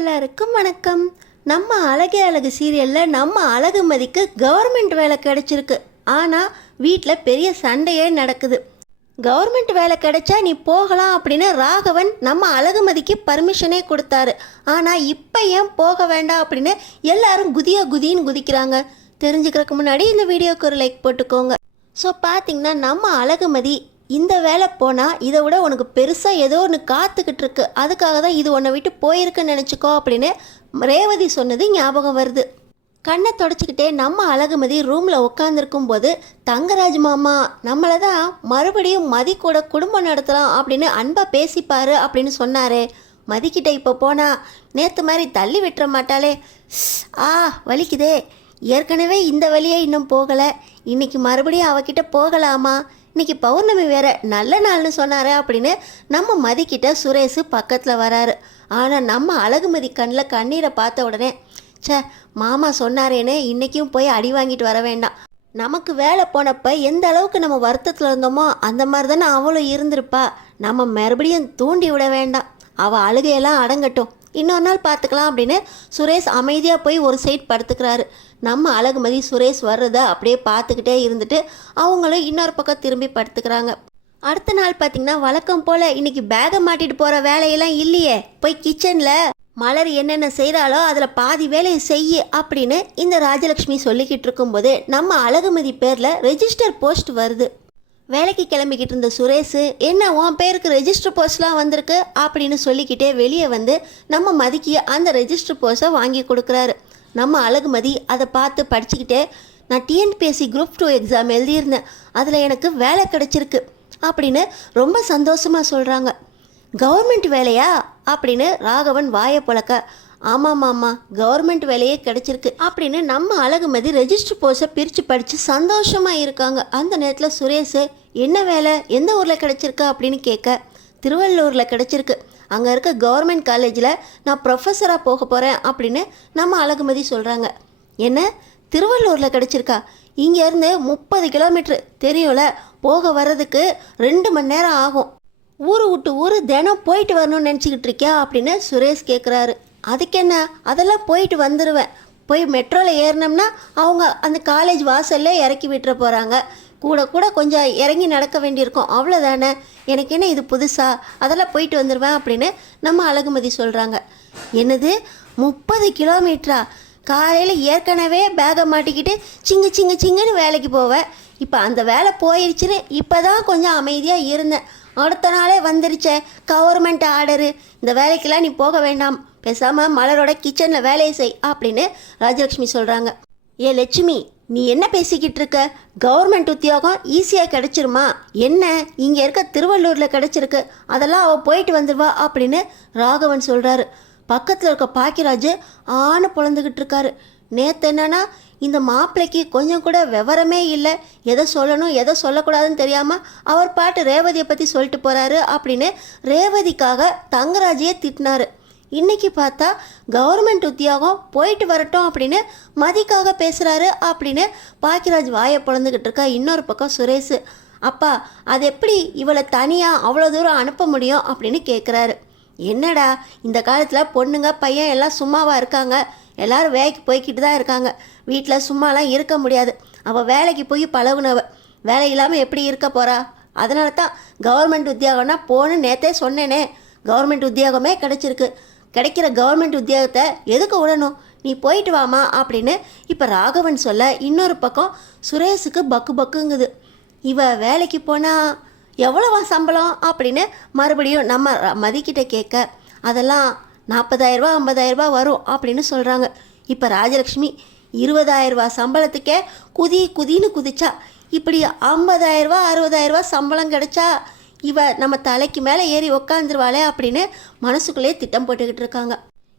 எல்லாருக்கும் வணக்கம். நம்ம அழகே அழகு சீரியலில் நம்ம அழகுமதிக்கு கவர்மெண்ட் வேலை கிடைச்சிருக்கு. ஆனால் வீட்டில் பெரிய சண்டையே நடக்குது. கவர்மெண்ட் வேலை கிடைச்சா நீ போகலாம் அப்படின்னு ராகவன் நம்ம அழகுமதிக்கு பர்மிஷனே கொடுத்தாரு. ஆனால் இப்போ ஏன் போக வேண்டாம் அப்படின்னு எல்லாரும் குதின்னு குதிக்கிறாங்க. தெரிஞ்சுக்கிறதுக்கு முன்னாடி இந்த வீடியோக்கு ஒரு லைக் போட்டுக்கோங்க. ஸோ பார்த்தீங்கன்னா நம்ம அழகுமதி இந்த வேலை போனால் இதை விட உனக்கு பெருசாக ஏதோ ஒன்று காத்துக்கிட்டு இருக்கு, அதுக்காக தான் இது உன்னை விட்டு போயிருக்குன்னு நினச்சிக்கோ அப்படின்னு ரேவதி சொன்னது ஞாபகம் வருது. கண்ணை தொடச்சிக்கிட்டே நம்ம அழகுமதி ரூமில் உட்காந்துருக்கும் போது தங்கராஜ் மாமா நம்மளை தான் மறுபடியும் மதி கூட குடும்பம் நடத்தலாம் அப்படின்னு அன்பாக பேசிப்பாரு அப்படின்னு சொன்னாரே. மதிக்கிட்ட இப்போ போனால் நேற்று மாதிரி தள்ளி விட்டுற மாட்டாளே. வலிக்குதே, ஏற்கனவே இந்த வழியே இன்னும் போகலை, இன்னைக்கு மறுபடியும் அவகிட்ட போகலாமா, இன்னைக்கு பௌர்ணமி வேற நல்ல நாள்னு சொன்னாரே அப்படின்னு நம்ம மதிக்கிட்ட சுரேஷ் பக்கத்தில் வராரு. ஆனால் நம்ம அழகுமதி கண்ணில் கண்ணீரை பார்த்த உடனே மாமா சொன்னாரேன்னு இன்றைக்கும் போய் அடி வாங்கிட்டு வர வேண்டாம், நமக்கு வேலை போனப்போ எந்த அளவுக்கு நம்ம வருத்தத்தில் இருந்தோமோ அந்த மாதிரி தானே அவளும் இருந்திருப்பா, நம்ம மறுபடியும் தூண்டி விட வேண்டாம், அவள் அழுகையெல்லாம் அடங்கட்டும், இன்னொரு நாள் பார்த்துக்கலாம் அப்படின்னு சுரேஷ் அமைதியாக போய் ஒரு சைட் படுத்துக்கிறாரு. நம்ம அழகுமதி சுரேஷ் வர்றதை அப்படியே பார்த்துக்கிட்டே இருந்துட்டு அவங்களும் இன்னொரு பக்கம் திரும்பி படுத்துக்கிறாங்க. அடுத்த நாள் பார்த்திங்கன்னா வழக்கம் போல் இன்னைக்கு பேகை மாட்டிட்டு போகிற வேலையெல்லாம் இல்லையே, போய் கிச்சனில் மலர் என்னென்ன செய்கிறாளோ அதில் பாதி வேலையை செய்ய அப்படின்னு இந்த ராஜலக்ஷ்மி சொல்லிக்கிட்டு இருக்கும்போது நம்ம அழகுமதி பேரில் ரெஜிஸ்டர் போஸ்ட் வருது. வேலைக்கு கிளம்பிக்கிட்டு இருந்த சுரேஷ் என்ன உன் பேருக்கு ரெஜிஸ்டர் போஸ்ட்லாம் வந்திருக்கு அப்படின்னு சொல்லிக்கிட்டே வெளியே வந்து நம்ம மதிக்கு அந்த ரெஜிஸ்டர் போஸ்ட்டை வாங்கி கொடுக்குறாரு. நம்ம அழகுமதி அதை பார்த்து படிச்சுக்கிட்டே நான் டிஎன்பிஎஸ்சி குரூப் 2 எக்ஸாம் எழுதியிருந்தேன், அதில் எனக்கு வேலை கிடைச்சிருக்கு அப்படின்னு ரொம்ப சந்தோஷமாக சொல்கிறாங்க. கவர்மெண்ட் வேலையா அப்படின்னு ராகவன் வாயை புழக்க ஆமாம் கவர்மெண்ட் வேலையே கிடைச்சிருக்கு அப்படின்னு நம்ம அழகுமதி ரெஜிஸ்டர் போஸ்ட்டை பிரித்து படித்து சந்தோஷமாக இருக்காங்க. அந்த நேரத்தில் சுரேஷ் என்ன வேலை எந்த ஊரில் கிடச்சிருக்கா அப்படின்னு கேட்க திருவள்ளூரில் கிடச்சிருக்கு, அங்கே இருக்க கவர்மெண்ட் காலேஜில் நான் ப்ரொஃபஸராக போக போகிறேன் அப்படின்னு நம்ம அழகுமதி சொல்கிறாங்க. என்ன திருவள்ளூரில் கிடச்சிருக்கா, இங்கேருந்து 30 கிலோமீட்ரு தெரியும்ல, போக வர்றதுக்கு 2 மணி நேரம் ஆகும், ஊரு விட்டு ஊர் தினம் போயிட்டு வரணும்னு நினச்சிக்கிட்டு இருக்கியா அப்படின்னு சுரேஷ் கேட்குறாரு. அதுக்கு என்ன, அதெல்லாம் போயிட்டு வந்துடுவேன், போய் மெட்ரோவில் ஏறினோம்னா அவங்க அந்த காலேஜ் வாசல்ல இறக்கி விட்டுற போகிறாங்க, கூட கொஞ்சம் இறங்கி நடக்க வேண்டியிருக்கும், அவ்வளோதானே, எனக்கு என்ன இது புதுசா, அதெல்லாம் போயிட்டு வந்துடுவேன் அப்படின்னு நம்ம அழகுமதி சொல்கிறாங்க. என்னது 30 கிலோமீட்டரா, காலையில் ஏற்கனவே பேகை மாட்டிக்கிட்டு சிங்குன்னு வேலைக்கு போவேன், இப்போ அந்த வேலை போயிடுச்சுன்னு இப்போ தான் கொஞ்சம் அமைதியாக இருந்தேன், அடுத்த நாளே வந்துருச்சே கவர்மெண்ட் ஆர்டரு, இந்த வேலைக்கெல்லாம் நீ போக வேண்டாம், பேசாமல் மலரோட கிச்சனில் வேலையை செய் அப்படின்னு ராஜலக்ஷ்மி சொல்கிறாங்க. ஏ லட்சுமி, நீ என்ன பேசிக்கிட்டு இருக்க, கவர்மெண்ட் உத்தியோகம் ஈஸியாக கிடச்சிருமா என்ன, இங்கே இருக்க திருவள்ளூரில் கிடச்சிருக்கு, அதெல்லாம் அவள் போயிட்டு வந்துடுவா அப்படின்னு ராகவன் சொல்கிறாரு. பக்கத்தில் இருக்க பாக்கியராஜ் ஆணை பொழந்துக்கிட்டு இருக்காரு. நேற்று என்னன்னா இந்த மாப்பிள்ளைக்கு கொஞ்சம் கூட விவரமே இல்லை, எதை சொல்லணும் எதை சொல்லக்கூடாதுன்னு தெரியாமல் அவர் பாட்டு ரேவதியை பற்றி சொல்லிட்டு போகிறாரு அப்படின்னு ரேவதிக்காக தங்கராஜையே திட்டினாரு. இன்றைக்கி பார்த்தா கவர்மெண்ட் உத்தியோகம் போயிட்டு வரட்டும் அப்படின்னு மதிக்காக பேசுகிறாரு அப்படின்னு பாக்கியராஜ் வாயை பொழந்துக்கிட்டு இருக்கா. இன்னொரு பக்கம் சுரேஷ், அப்பா அது எப்படி இவளை தனியாக அவ்வளோ தூரம் அனுப்ப முடியும் அப்படின்னு கேட்குறாரு. என்னடா இந்த காலத்தில் பொண்ணுங்க பையன் எல்லாம் சும்மாவாக இருக்காங்க, எல்லோரும் வேலைக்கு போய்கிட்டு தான் இருக்காங்க, வீட்டில் சும்மாலாம் இருக்க முடியாது, அவள் வேலைக்கு போய் பழகுனவ, வேலை இல்லாமல் எப்படி இருக்க போகிறா, அதனால தான் கவர்மெண்ட் உத்தியோகம்னா போன்னு நேற்றே சொன்னேனே, கவர்மெண்ட் உத்தியோகமே கிடச்சிருக்கு, கிடைக்கிற கவர்மெண்ட் உத்தியோகத்தை எதுக்கு விடணும், நீ போயிட்டு வாமா அப்படின்னு இப்போ ராகவன் சொல்ல இன்னொரு பக்கம் சுரேஷுக்கு பக்குங்குது. இவ வேலைக்கு போனால் எவ்வளவா சம்பளம் அப்படின்னு மறுபடியும் நம்ம மதிக்கிட்ட கேட்க அதெல்லாம் 40,000 ரூபா 50,000 ரூபா வரும் அப்படின்னு சொல்கிறாங்க. இப்போ ராஜலக்ஷ்மி 20,000 ரூபா சம்பளத்துக்கே குதின்னு குதிச்சா, இப்படி 50,000 ரூபா 60,000 ரூபா சம்பளம் கிடைச்சா இவ நம்ம தலைக்கு மேலே ஏறி உக்காந்துருவாளே அப்படின்னு மனசுக்குள்ளே திட்டம் போட்டுக்கிட்டு இருக்காங்க.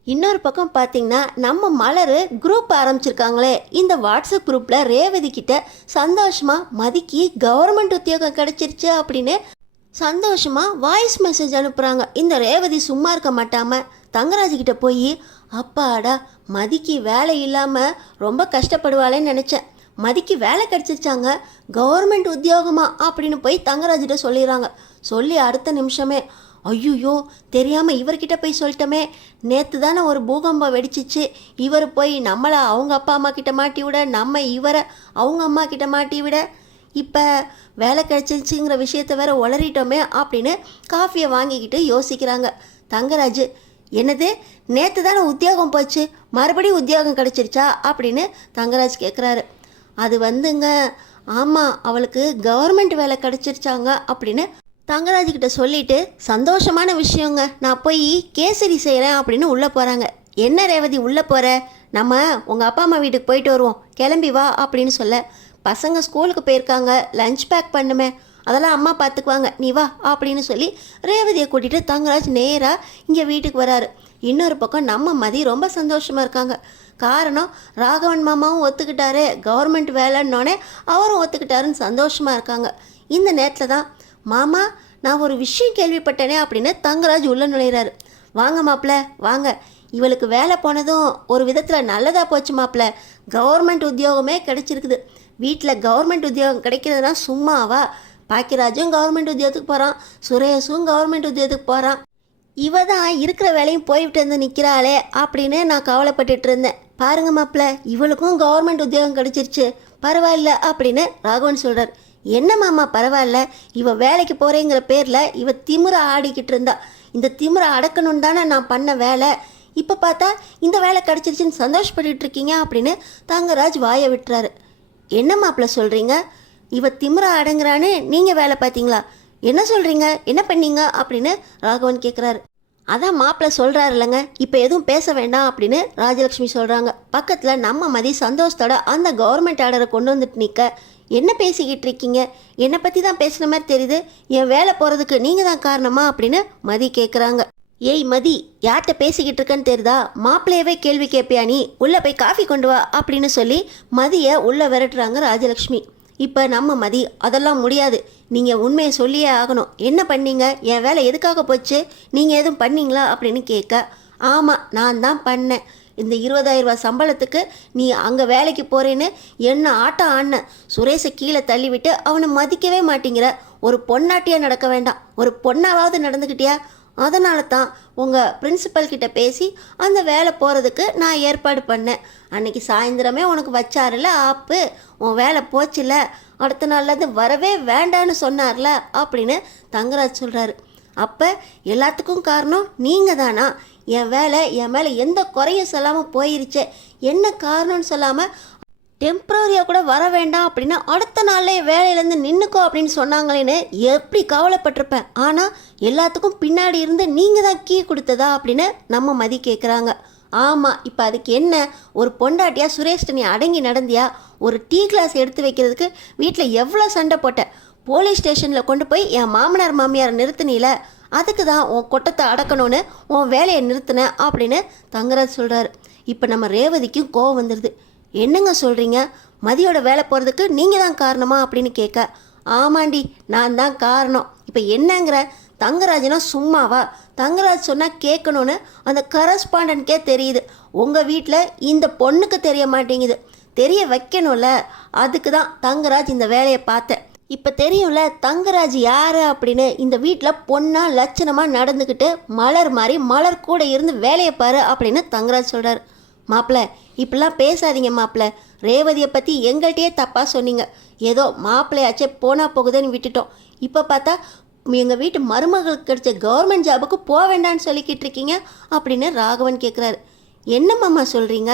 இன்னொரு பக்கம் பார்த்திங்கன்னா நம்ம மலர் குரூப் ஆரம்பிச்சிருக்காங்களே, இந்த வாட்ஸ்அப் குரூப்பில் ரேவதி கிட்ட சந்தோஷமாக மதிக்கு கவர்மெண்ட் உத்தியோகம் கிடச்சிருச்சு அப்படின்னு சந்தோஷமாக வாய்ஸ் மெசேஜ் அனுப்புகிறாங்க. இந்த ரேவதி சும்மா இருக்க மாட்டாமல் தங்கராஜ்கிட்ட போய் அப்பாடா மதிக்கு வேலை இல்லாமல் ரொம்ப கஷ்டப்படுவாளேன்னு நினச்சேன், மதிக்கு வேலை கிடச்சிருச்சாங்க கவர்மெண்ட் உத்தியோகமா அப்படின்னு போய் தங்கராஜிட்ட சொல்லிடுறாங்க. சொல்லி அடுத்த நிமிஷமே ஐயோ தெரியாமல் இவர்கிட்ட போய் சொல்லிட்டோமே, நேற்று தானே ஒரு பூகம்பம் வெடிச்சிச்சு, இவர் போய் நம்மளை அவங்க அப்பா அம்மா கிட்ட மாட்டி விட, நம்ம இவரை அவங்க அம்மா கிட்ட மாட்டி விட, இப்போ வேலை கிடச்சிச்சுங்கிற விஷயத்த வேற உளறிட்டோமே அப்படின்னு காஃபியை வாங்கிக்கிட்டு யோசிக்கிறாங்க. தங்கராஜ், என்னது நேற்று தானே உத்தியோகம் போச்சு, மறுபடியும் உத்தியோகம் கிடச்சிருச்சா அப்படின்னு தங்கராஜ் கேட்குறாரு. அது வந்துங்க, ஆமாம் அவளுக்கு கவர்மெண்ட் வேலை கிடச்சிருச்சாங்க அப்படின்னு தங்கராஜ்கிட்ட சொல்லிட்டு, சந்தோஷமான விஷயங்க, நான் போய் கேசரி செய்கிறேன் அப்படின்னு உள்ளே போகிறாங்க. என்ன ரேவதி உள்ளே போகிற, நம்ம உங்கள் அப்பா அம்மா வீட்டுக்கு போயிட்டு வருவோம், கிளம்பி வா அப்படின்னு சொல்ல, பசங்க ஸ்கூலுக்கு போயிருக்காங்க, லஞ்ச் பேக் பண்ணுமே, அதெல்லாம் அம்மா பார்த்துக்குவாங்க, நீ வா அப்படின்னு சொல்லி ரேவதியை கூட்டிகிட்டு தங்கராஜ் நேராக இங்கே வீட்டுக்கு வராரு. இன்னொரு பக்கம் நம்ம மதி ரொம்ப சந்தோஷமாக இருக்காங்க. காரணம், ராகவன் மாமாவும் ஒத்துக்கிட்டாரு, கவர்மெண்ட் வேலைன்னொடனே அவரும் ஒத்துக்கிட்டாருன்னு சந்தோஷமாக இருக்காங்க. இந்த நேரத்தில் தான், மாமா நான் ஒரு விஷயம் கேள்விப்பட்டேனே அப்படின்னு தங்கராஜ் உள்ள நுழையிறாரு. வாங்க மாப்பிள்ள வாங்க, இவளுக்கு வேலை போனதும் ஒரு விதத்தில் நல்லதாக போச்சு மாப்பிள்ள, கவர்மெண்ட் உத்தியோகமே கிடைச்சிருக்குது. வீட்டில் கவர்மெண்ட் உத்தியோகம் கிடைக்கிறதுனா சும்மாவா, பாக்கியராஜும் கவர்மெண்ட் உத்தியோகத்துக்கு போகிறான், சுரேஷும் கவர்மெண்ட் உத்தியோகத்துக்கு போகிறான், இவ தான் இருக்கிற வேலையும் போய்விட்டு வந்து நிற்கிறாளே அப்படின்னு நான் கவலைப்பட்டுட்டு இருந்தேன். பாருங்க மாப்பிள்ள, இவளுக்கும் கவர்மெண்ட் உத்தியோகம் கிடைச்சிருச்சு, பரவாயில்ல அப்படின்னு ராகவன் சொல்கிறார். என்ன மாமா பரவாயில்ல, இவ வேலைக்கு போகிறேங்கிற பேரில் இவ திமிரை ஆடிக்கிட்டு இருந்தா, இந்த திமிரை அடக்கணும்னு தானே நான் பண்ண வேலை, இப்போ பார்த்தா இந்த வேலை கிடச்சிருச்சுன்னு சந்தோஷப்பட்டுட்டு இருக்கீங்க அப்படின்னு தங்கராஜ் வாயை விட்டுறாரு. என்ன மாப்பிள்ள சொல்கிறீங்க, இவ திமிரை அடங்குறான்னு நீங்கள் வேலை பார்த்தீங்களா, என்ன சொல்கிறீங்க, என்ன பண்ணீங்க அப்படின்னு ராகவன் கேட்குறாரு. அதான் மாப்பிள்ள சொல்கிறாரு இல்லைங்க, இப்போ எதுவும் பேச வேண்டாம் அப்படின்னு ராஜலக்ஷ்மி சொல்கிறாங்க. பக்கத்தில் நம்ம மதி சந்தோஷத்தோட அந்த கவர்மெண்ட் ஆர்டரை கொண்டு வந்துட்டு நிற்க, என்ன பேசிக்கிட்டு இருக்கீங்க, என்னை பற்றி தான் பேசுன மாதிரி தெரியுது, என் வேலை போகிறதுக்கு நீங்கள் தான் காரணமா அப்படின்னு மதி கேட்குறாங்க. ஏய் மதி, யார்கிட்ட பேசிக்கிட்டு இருக்கேன்னு தெரியுதா, மாப்பிள்ளையவே கேள்வி கேட்பியா நீ, உள்ளே போய் காஃபி கொண்டு வா அப்படின்னு சொல்லி மதியை உள்ளே விரட்டுறாங்க ராஜலக்ஷ்மி. இப்போ நம்ம மதி, அதெல்லாம் முடியாது, நீங்கள் உண்மையை சொல்லியே ஆகணும், என்ன பண்ணீங்க, என் வேலை எதுக்காக போச்சு, நீங்கள் எதுவும் பண்ணீங்களா அப்படின்னு கேட்க, ஆமாம் நான் தான் பண்ணேன், இந்த 20,000 ரூபா சம்பளத்துக்கு நீ அங்கே வேலைக்கு போகிறேன்னு என்ன ஆட்டம் ஆடின, சுரேஷை கீழே தள்ளிவிட்டு அவனை மதிக்கவே மாட்டேங்கிற, ஒரு பொண்ணாட்டியாக நடக்க வேண்டாம், ஒரு பொண்ணாவது நடந்துக்கிட்டியா, அதனால தான் உங்கள் பிரின்சிபல் கிட்ட பேசி அந்த வேலை போகிறதுக்கு நான் ஏற்பாடு பண்ணேன், அன்னைக்கு சாயந்தரமே உனக்கு வச்சாருல ஆப்பு, உன் வேலை போச்சுல, அடுத்த நாள்லேருந்து வரவே வேண்டான்னு சொன்னார்ல அப்படின்னு தங்கராஜ் சொல்கிறாரு. அப்போ எல்லாத்துக்கும் காரணம் நீங்கள் தானா, என் வேலை என் மேலே எந்த குறையும் சொல்லாமல் போயிருச்சே, என்ன காரணம்னு சொல்லாமல் டெம்ப்ரரியாக கூட வர வேண்டாம் அப்படின்னா அடுத்த நாள்லே வேலையிலேருந்து நின்றுக்கோ அப்படின்னு சொன்னாங்களேன்னு எப்படி கவலைப்பட்டிருப்பேன், ஆனால் எல்லாத்துக்கும் பின்னாடி இருந்து நீங்கள் தான் கீ கொடுத்ததா அப்படின்னு நம்ம மதி கேட்குறாங்க. ஆமாம், இப்போ அதுக்கு என்ன, ஒரு பொண்டாட்டியா சுரேஷ்ட நீ அடங்கி நடந்தியா, ஒரு டீ கிளாஸ் எடுத்து வைக்கிறதுக்கு வீட்டில் எவ்வளோ சண்டை போட்டேன், போலீஸ் ஸ்டேஷனில் கொண்டு போய் என் மாமனார் மாமியாரை நிறுத்தினில, அதுக்கு தான் உன் கொட்டத்தை அடக்கணும்னு உன் வேலையை நிறுத்தினேன் அப்படின்னு தங்கராஜ் சொல்கிறாரு. இப்போ நம்ம ரேவதிக்கும் கோவம் வந்துடுது. என்னங்க சொல்கிறீங்க, மதியோட வேலை போகிறதுக்கு நீங்கள் தான் காரணமா அப்படின்னு கேட்க, ஆமாண்டி நான் தான் காரணம், இப்போ என்னங்கிற, தங்கராஜனா சும்மாவா, தங்கராஜ் சொன்னால் கேட்கணுன்னு அந்த கரஸ்பாண்டன்ட்கே தெரியுது, உங்கள் வீட்டில் இந்த பொண்ணுக்கு தெரிய மாட்டேங்குது, தெரிய வைக்கணும்ல, அதுக்கு தான் தங்கராஜ் இந்த வேலையை பார்த்தேன், இப்போ தெரியும்ல தங்கராஜ் யார் அப்படின்னு, இந்த வீட்டில் பொண்ணாக லட்சணமாக நடந்துக்கிட்டு மலர் மாதிரி மலர் கூட இருந்து வேலையை பாரு அப்படின்னு தங்கராஜ் சொல்கிறார். மாப்பிள்ள இப்படிலாம் பேசாதீங்க மாப்பிள்ள, ரேவதியை பற்றி எங்கள்கிட்டயே தப்பாக சொன்னீங்க, ஏதோ மாப்பிள்ளையாச்சே போனால் போகுதுன்னு விட்டுட்டோம், இப்போ பார்த்தா எங்கள் வீட்டு மருமகளுக்கு கிடைச்ச கவர்மெண்ட் ஜாபுக்கு போக வேண்டான்னு சொல்லிக்கிட்டு இருக்கீங்க அப்படின்னு ராகவன் கேட்குறாரு. என்ன மாமா சொல்கிறீங்க,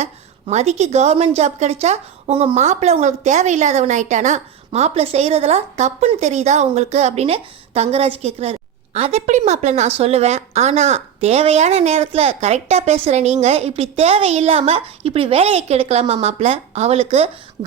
மதிக்கு கவர்மெண்ட் ஜாப் கிடைச்சா உங்கள் மாப்பிள்ளை உங்களுக்கு தேவையில்லாதவன் ஆயிட்டானா, மாப்பிள்ளை செய்கிறதெல்லாம் தப்புன்னு தெரியுதா உங்களுக்கு அப்படின்னு தங்கராஜ் கேட்குறாரு. அது எப்படி மாப்பிள்ள நான் சொல்லுவேன், ஆனால் தேவையான நேரத்தில் கரெக்டாக பேசுகிற நீங்கள் இப்படி தேவையில்லாமல் இப்படி வேலையை கெடுக்கலாமா மாப்பிள்ள, அவளுக்கு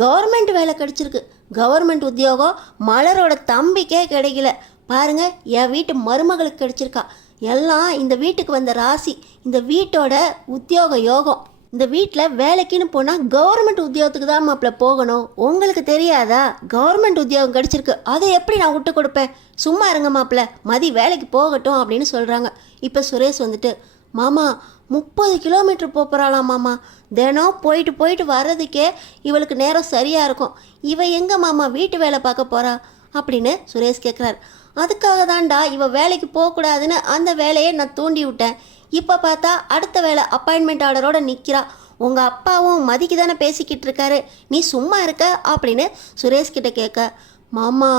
கவர்மெண்ட் வேலை கிடச்சிருக்கு, கவர்மெண்ட் உத்தியோகம் மலரோட தம்பிக்கே கிடைக்கல, பாருங்க என் வீட்டு மருமகளுக்கு கிடைச்சிருக்கா, எல்லாம் இந்த வீட்டுக்கு வந்த ராசி, இந்த வீட்டோட உத்தியோக யோகம், இந்த வீட்டில் வேலைக்குன்னு போனால் கவர்மெண்ட் உத்தியோகத்துக்கு தான் மாப்பிள்ள போகணும், உங்களுக்கு தெரியாதா, கவர்மெண்ட் உத்தியோகம் கிடச்சிருக்கு, அதை எப்படி நான் விட்டு கொடுப்பேன், சும்மா இருங்க மாப்பிள்ள, மதி வேலைக்கு போகட்டும் அப்படின்னு சொல்கிறாங்க. இப்போ சுரேஷ் வந்துட்டு, மாமா 30 கிலோமீட்டர் போகிறாளாம் மாமா, தினம் போயிட்டு போயிட்டு வர்றதுக்கே இவளுக்கு நேரம் சரியாக இருக்கும், இவ எங்கே மாமா வீட்டு வேலை பார்க்க போகிறா அப்படின்னு சுரேஷ் கேட்குறாரு. அதுக்காக தான்டா இவ வேலைக்கு போகக்கூடாதுன்னு அந்த வேலையை நான் தூண்டி விட்டேன். இப்போ பார்த்தா அடுத்த வேலை அப்பாயின்மெண்ட் ஆர்டரோட நிற்கிறா. உங்கள் அப்பாவும் மதிக்கு தானே பேசிக்கிட்டு இருக்காரு, நீ சும்மா இருக்க அப்படின்னு சுரேஷ் கிட்ட கேட்க, மாமா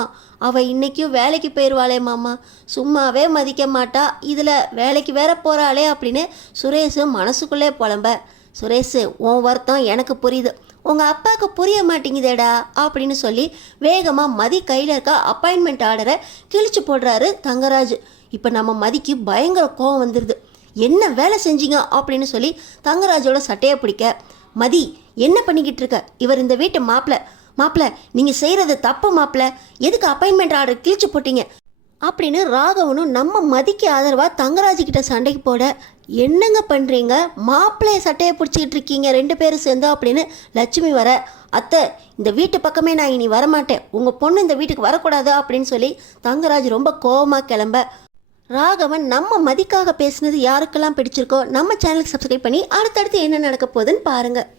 அவள் இன்றைக்கும் வேலைக்கு போயிடுவாளே மாமா, சும்மாவே மதிக்க மாட்டா, இதில் வேலைக்கு வேற போகிறாளே அப்படின்னு சுரேஷ் மனசுக்குள்ளே புலம்ப. சுரேஷ் உன் வருத்தம் எனக்கு புரியுது, உங்கள் அப்பாவுக்கு புரிய மாட்டேங்குதேடா அப்படின்னு சொல்லி வேகமாக மதி கையில் இருக்க அப்பாயின்மெண்ட் ஆர்டரை கிழிச்சு போடுறாரு தங்கராஜ். இப்போ நம்ம மதிக்கு பயங்கர கோவம் வந்துடுது. என்ன வேலை செஞ்சீங்க அப்படின்னு சொல்லி தங்கராஜோட சட்டையை பிடிக்க, மதி என்ன பண்ணிக்கிட்டு இருக்க, இவர் இந்த வீட்டு மாப்பிள்ள நீங்கள் செய்கிறது தப்பு மாப்பிள்ள, எதுக்கு அப்பாயின்மெண்ட் ஆர்டர் கிழிச்சு போட்டீங்க அப்படின்னு ராகவனும் நம்ம மதிக்கு ஆதரவாக தங்கராஜுக்கிட்ட சண்டைக்கு போட, என்னங்க பண்ணுறீங்க, மாப்பிள்ளைய சட்டையை பிடிச்சிக்கிட்டு இருக்கீங்க 2 பேரும் சேர்ந்து அப்படின்னு லட்சுமி வர, அத்தை இந்த வீட்டு பக்கமே நான் இனி வரமாட்டேன், உங்கள் பொண்ணு இந்த வீட்டுக்கு வரக்கூடாது அப்படின்னு சொல்லி தங்கராஜ் ரொம்ப கோபமாக கிளம்ப, ராகவன் நம்ம மதிக்காக பேசுனது யாருக்கெல்லாம் பிடிச்சிருக்கோ நம்ம சேனலுக்கு சப்ஸ்கிரைப் பண்ணி அடுத்தடுத்து என்ன நடக்க போகுதுன்னு பாருங்கள்.